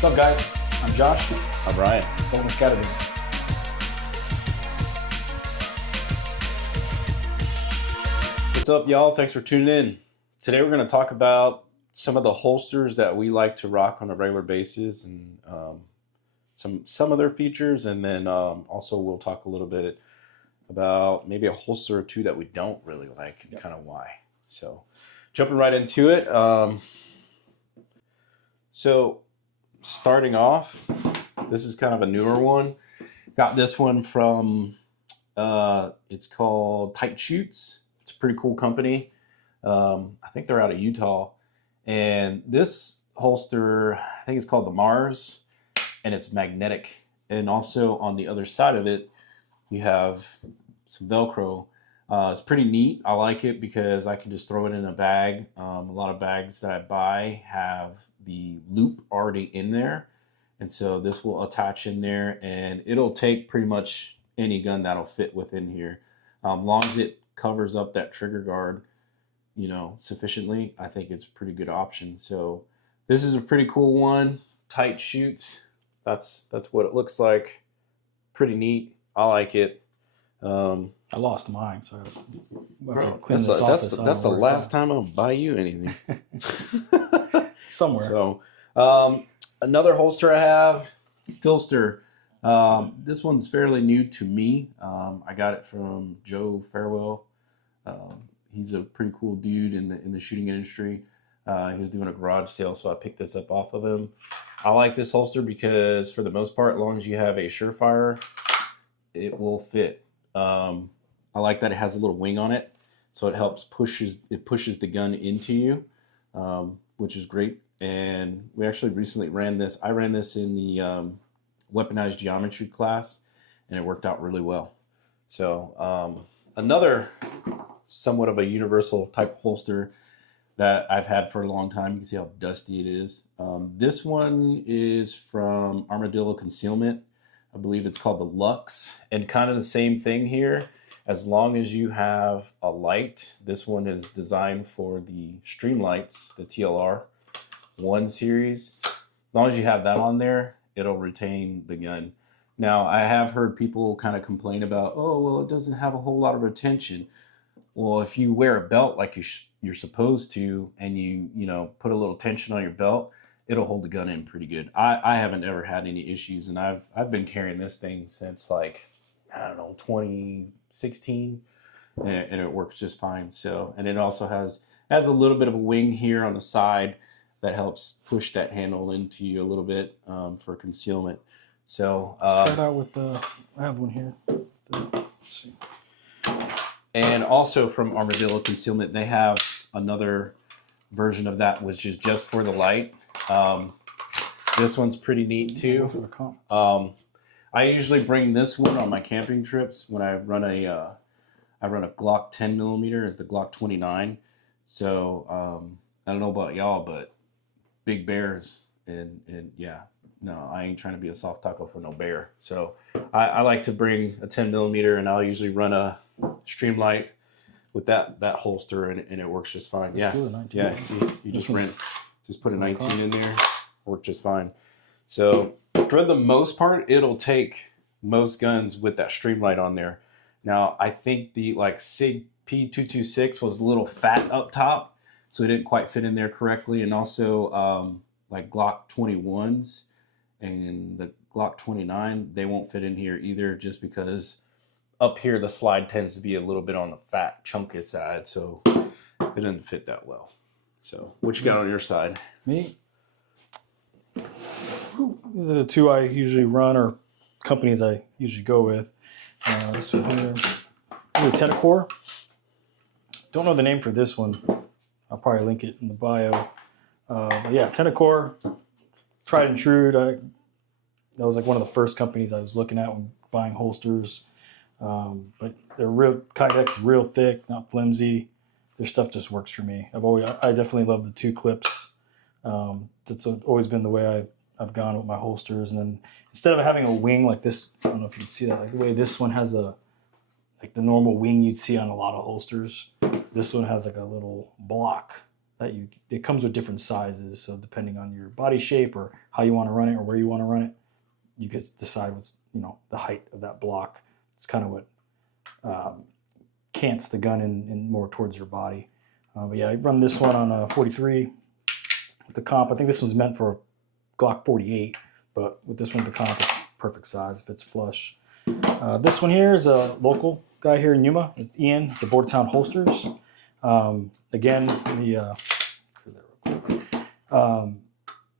What's up, guys? I'm Josh. I'm Ryan. Welcome to Academy. What's up, y'all? Thanks for tuning in. Today we're going to talk about some of the holsters that we like to rock on a regular basis, and some of their features, and then also we'll talk a little bit about maybe a holster or two that we don't really like and kind of why. So jumping right into it. So starting off, this is kind of a newer one. Got this one from, it's called Tight Shoots. It's a pretty cool company. I think they're out of Utah. And this holster, I think it's called the Mars, and it's magnetic. And also on the other side of it, you have some Velcro. It's pretty neat. I like it because I can just throw it in a bag. A lot of bags that I buy have the loop already in there. And so this will attach in there, and it'll take pretty much any gun that'll fit within here. As long as it covers up that trigger guard, you know, sufficiently, I think it's a pretty good option. So this is a pretty cool one. Tight Shoots. That's what it looks like. Pretty neat. I like it. I lost mine, so Bro, that's the last time I'll buy you anything. Somewhere. So another holster I have, Filster. This one's fairly new to me. I got it from Joe Farewell. He's a pretty cool dude in the shooting industry. He was doing a garage sale, so I picked this up off of him. I like this holster because for the most part, as long as you have a Surefire, it will fit. I like that it has a little wing on it, so it helps pushes the gun into you, which is great. And we actually recently ran this. I ran this in the weaponized geometry class, and it worked out really well. So another somewhat of a universal type holster that I've had for a long time. You can see how dusty it is. This one is from Armadillo Concealment. I believe it's called the Lux, and kind of the same thing here. As long as you have a light, this one is designed for the Streamlights, the TLR 1 series. As long as you have that on there, it'll retain the gun. Now, I have heard people kind of complain about, oh, well, it doesn't have a whole lot of retention. Well, if you wear a belt like you're supposed to, and you put a little tension on your belt, it'll hold the gun in pretty good. I haven't ever had any issues, and I've been carrying this thing since, like, I don't know, 2016, and it works just fine. So, and it also has a little bit of a wing here on the side that helps push that handle into you a little bit for concealment. So let's try it out with I have one here. Let's see. And also from Armadillo Concealment, they have another version of that, which is just for the light. This one's pretty neat too. I usually bring this one on my camping trips when I run a Glock 10 millimeter as the Glock 29. So I don't know about y'all, but big bears and yeah, no, I ain't trying to be a soft taco for no bear. So I like to bring a 10 millimeter, and I'll usually run a Streamlight with that holster, and it works just fine. Let's do a 19. Yeah. See, you just put a 19 in there, works just fine. So for the most part, it'll take most guns with that Streamlight on there. Now, I think the SIG P226 was a little fat up top, so it didn't quite fit in there correctly. And also like Glock 21s and the Glock 29, they won't fit in here either, just because up here the slide tends to be a little bit on the fat, chunky side, so it doesn't fit that well. So what you got on your side? Me? These are the two I usually run, or companies I usually go with. This one here is a Tenacore. Don't know the name for this one. I'll probably link it in the bio. But yeah, Tenacore, tried and true. That was like one of the first companies I was looking at when buying holsters. But they're real, Kydex is real thick, not flimsy. Their stuff just works for me. I definitely love the two clips. That's always been the way I've gone with my holsters. And then instead of having a wing like this, I don't know if you can see that, like the way this one has like the normal wing you'd see on a lot of holsters, this one has like a little block that you it comes with different sizes. So depending on your body shape or how you want to run it or where you want to run it, you can decide what's, the height of that block. It's kind of what cants the gun in more towards your body. But yeah, I run this one on a 43 with the comp. I think this one's meant for Glock 48, but with this one, the comp is perfect size, fits flush. This one here is a local guy here in Yuma. It's Ian. It's a Bordertown Holsters. Again,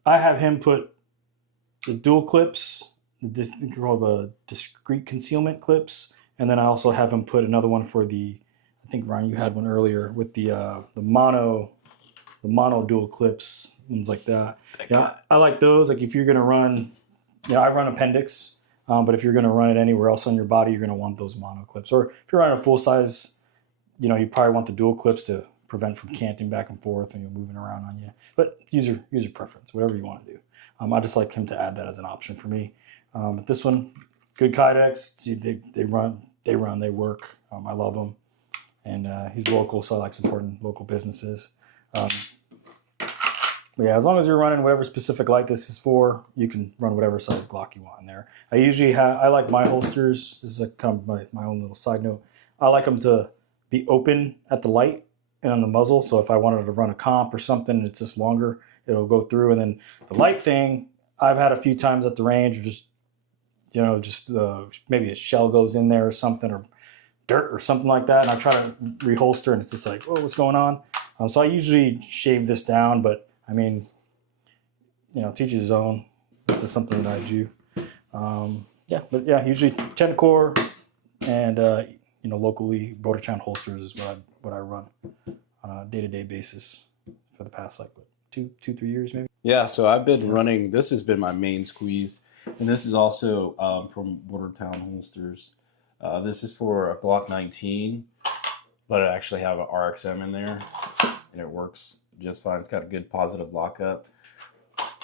I have him put the dual clips, the discrete concealment clips, and then I also have him put another one for the. I think Ryan, you had one earlier with the mono dual clips, ones like that. Yeah, I like those. Like if you're gonna run, I run appendix, but if you're gonna run it anywhere else on your body, you're gonna want those mono clips. Or if you're running a full size, you probably want the dual clips to prevent from canting back and forth and moving around on you. But user preference, whatever you want to do. I just like him to add that as an option for me. But this one, good Kydex. They work. I love them, and he's local, so I like supporting local businesses. But yeah, as long as you're running whatever specific light this is for, you can run whatever size Glock you want in there. I like my holsters. This is kind of my own little side note. I like them to be open at the light and on the muzzle. So if I wanted to run a comp or something, and it's just longer, it'll go through. And then the light thing, I've had a few times at the range, or just maybe a shell goes in there or something, or dirt or something like that, and I try to reholster, and it's just like, oh, what's going on? So I usually shave this down, but I mean, teach his own. This is something that I do. Usually 10 core, and locally Bordertown Holsters is what I run on a day-to-day basis for the past 2-3 years maybe. Yeah, so I've been running. This has been my main squeeze, and this is also from Bordertown Holsters. This is for a Glock 19, but I actually have an RXM in there, and it works just fine. It's got a good positive lockup.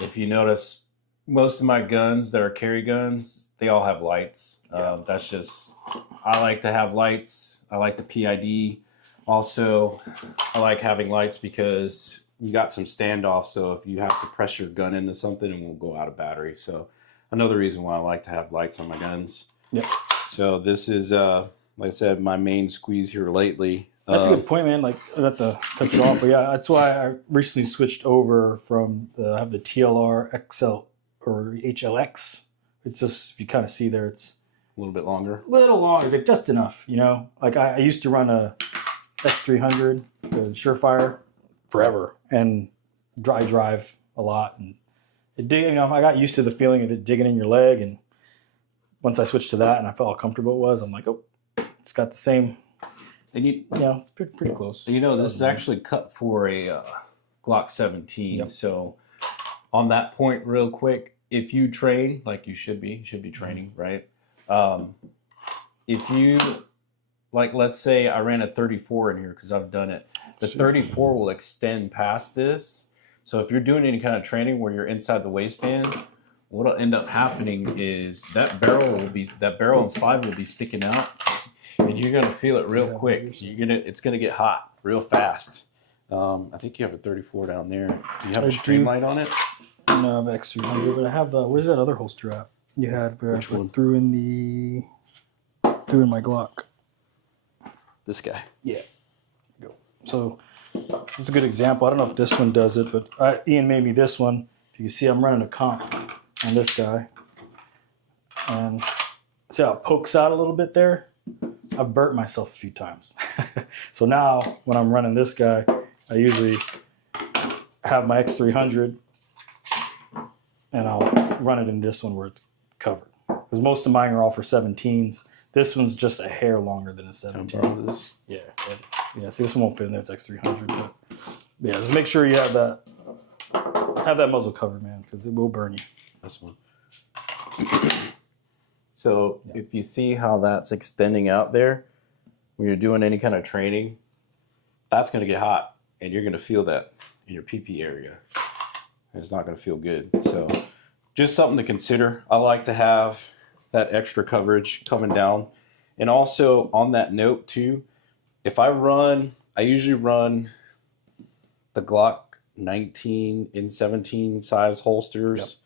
If you notice, most of my guns that are carry guns, they all have lights. That's just, I like to have lights. I like the PID. Also, I like having lights because you got some standoff, so if you have to press your gun into something, it won't go out of battery. So another reason why I like to have lights on my guns. Yep. So this is, like I said, my main squeeze here lately. That's a good point, man. Like, I have to cut you off, but yeah, that's why I recently switched over from I have the TLR XL or HLX. It's just, if you kind of see there, it's a little bit longer. But just enough, Like I used to run a X300, Surefire, forever, and dry drive a lot, and I got used to the feeling of it digging in your leg, and once I switched to that and I felt how comfortable it was, I'm like, oh, it's got the same. And it's pretty close. This is actually cut for a Glock 17. Yep. So on that point, real quick, if you train like you should be training, right? If you, like, let's say I ran a 34 in here because I've done it. The 34 will extend past this. So if you're doing any kind of training where you're inside the waistband, what'll end up happening is that barrel and slide will be sticking out, and you're gonna feel it real quick. It's gonna get hot real fast. I think you have a 34 down there. Do you have a stream light on it? No, I have X300, but I have where's that other holster at? You had where Which I one? threw in my Glock. This guy. Yeah. Go. So this is a good example. I don't know if this one does it, but Ian made me this one. If you can see, I'm running a comp on this guy, and see how it pokes out a little bit there? I've burnt myself a few times. So now when I'm running this guy, I usually have my X300 and I'll run it in this one where it's covered. Because most of mine are all for 17s. This one's just a hair longer than a 17. This? Yeah. See, this one won't fit in there. It's X300. But yeah, just make sure you have that muzzle covered, man, because it will burn you. This one. So if you see how that's extending out there, when you're doing any kind of training, that's going to get hot, and you're going to feel that in your PP area. And it's not going to feel good. So just something to consider. I like to have that extra coverage coming down. And also on that note too, if I usually run the Glock 19 and 17 size holsters,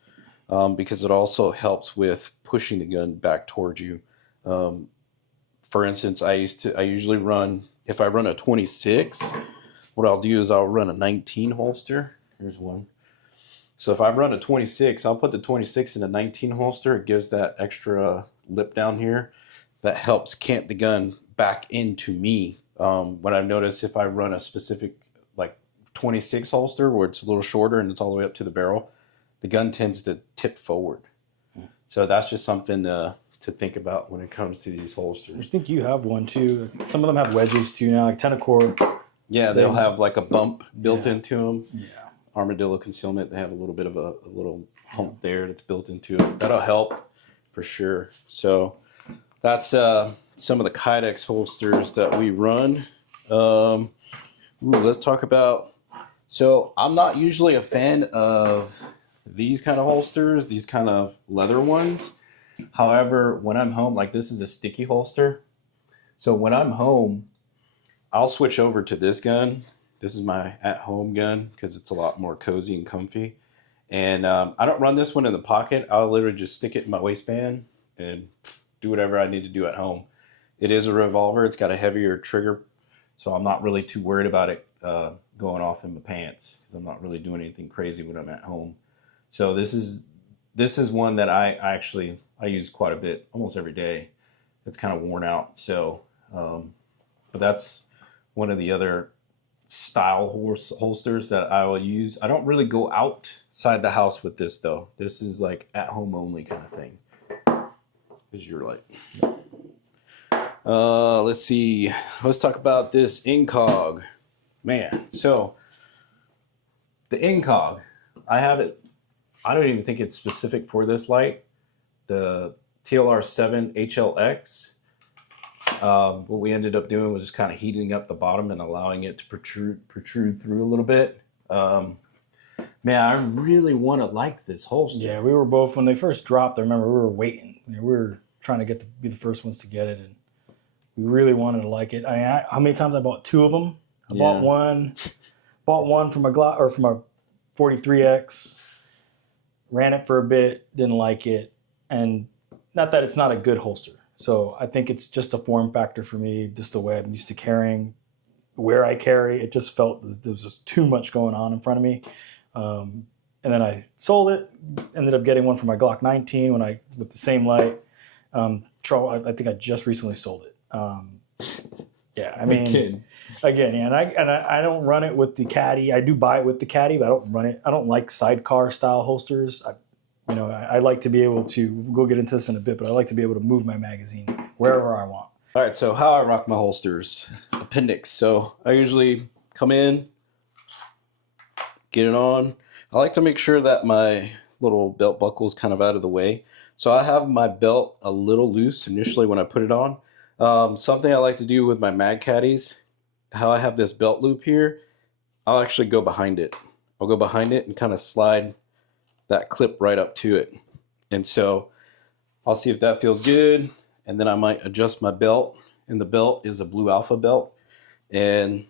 because it also helps with pushing the gun back towards you. For instance, I usually run, if I run a 26, what I'll do is I'll run a 19 holster. Here's one. So if I run a 26, I'll put the 26 in a 19 holster. It gives that extra lip down here that helps cant the gun back into me. What I've noticed, if I run a specific like 26 holster where it's a little shorter and it's all the way up to the barrel, the gun tends to tip forward. So that's just something to think about when it comes to these holsters. I think you have one too. Some of them have wedges too now, like Tenacore. Yeah, they'll have like a bump built into them. Yeah. Armadillo concealment, they have a little bit of a little hump there that's built into it. That'll help for sure. So that's some of the Kydex holsters that we run. Let's talk about, so I'm not usually a fan of these kind of holsters, these kind of leather ones. However, when I'm home, like this is a sticky holster. So when I'm home, I'll switch over to this gun. This is my at-home gun because it's a lot more cozy and comfy. And I don't run this one in the pocket. I'll literally just stick it in my waistband and do whatever I need to do at home. It is a revolver. It's got a heavier trigger, so I'm not really too worried about it going off in my pants because I'm not really doing anything crazy when I'm at home. So this is one that I use quite a bit, almost every day. It's kind of worn out. So, but that's one of the other style holsters that I will use. I don't really go outside the house with this though. This is like at home only kind of thing. Is your light. Let's see. Let's talk about this Incog. Man, so the Incog, I have it. I don't even think it's specific for this light. The TLR7 HLX. What we ended up doing was just kind of heating up the bottom and allowing it to protrude through a little bit. Man, I really want to like this holster. Yeah, we were both, when they first dropped, I remember we were waiting. We were trying to be the first ones to get it, and we really wanted to like it. How many times I bought two of them? I bought one from a Glock or from a 43X, ran it for a bit, didn't like it, and not that it's not a good holster. So I think it's just a form factor for me, just the way I'm used to carrying, where I carry. It just felt there was just too much going on in front of me. And then I sold it, ended up getting one for my Glock 19 with the same light. I think I just recently sold it. Yeah, I mean, again, yeah, and I don't run it with the caddy. I do buy it with the caddy, but I don't run it. I don't like sidecar style holsters. I like to be able to, we'll get into this in a bit, but I like to be able to move my magazine wherever I want. All right, so how I rock my holsters. Appendix. So I usually come in, get it on. I like to make sure that my little belt buckle is kind of out of the way. So I have my belt a little loose initially when I put it on. Something I like to do with my mag caddies, how I have this belt loop here, I'll actually go behind it. I'll go behind it and kind of slide that clip right up to it. And so I'll see if that feels good, and then I might adjust my belt, and the belt is a Blue Alpha belt, and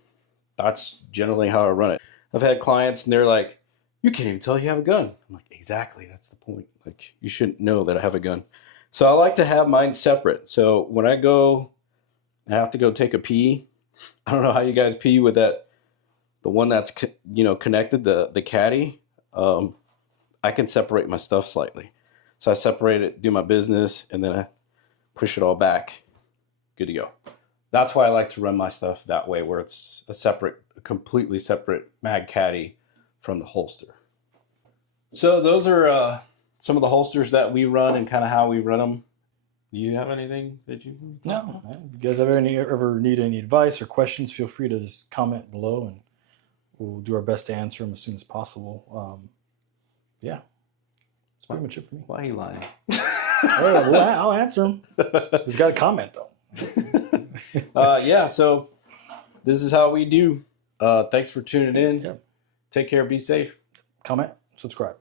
that's generally how I run it. I've had clients and they're like, you can't even tell you have a gun. I'm like, exactly, that's the point. Like, you shouldn't know that I have a gun. So I like to have mine separate. So when I have to go take a pee. I don't know how you guys pee with that, the one that's connected, the caddy. I can separate my stuff slightly. So I separate it, do my business, and then I push it all back. Good to go. That's why I like to run my stuff that way, where it's a completely separate mag caddy from the holster. So those are some of the holsters that we run and kind of how we run them. Do you have anything that you? No. If you guys ever need any advice or questions, feel free to just comment below, and we'll do our best to answer them as soon as possible. Yeah, that's pretty much it for me. Why are you lying? I'll answer them. Just got to comment though. Yeah, so this is how we do. Thanks for tuning in. Yep. Take care. Be safe. Comment, subscribe.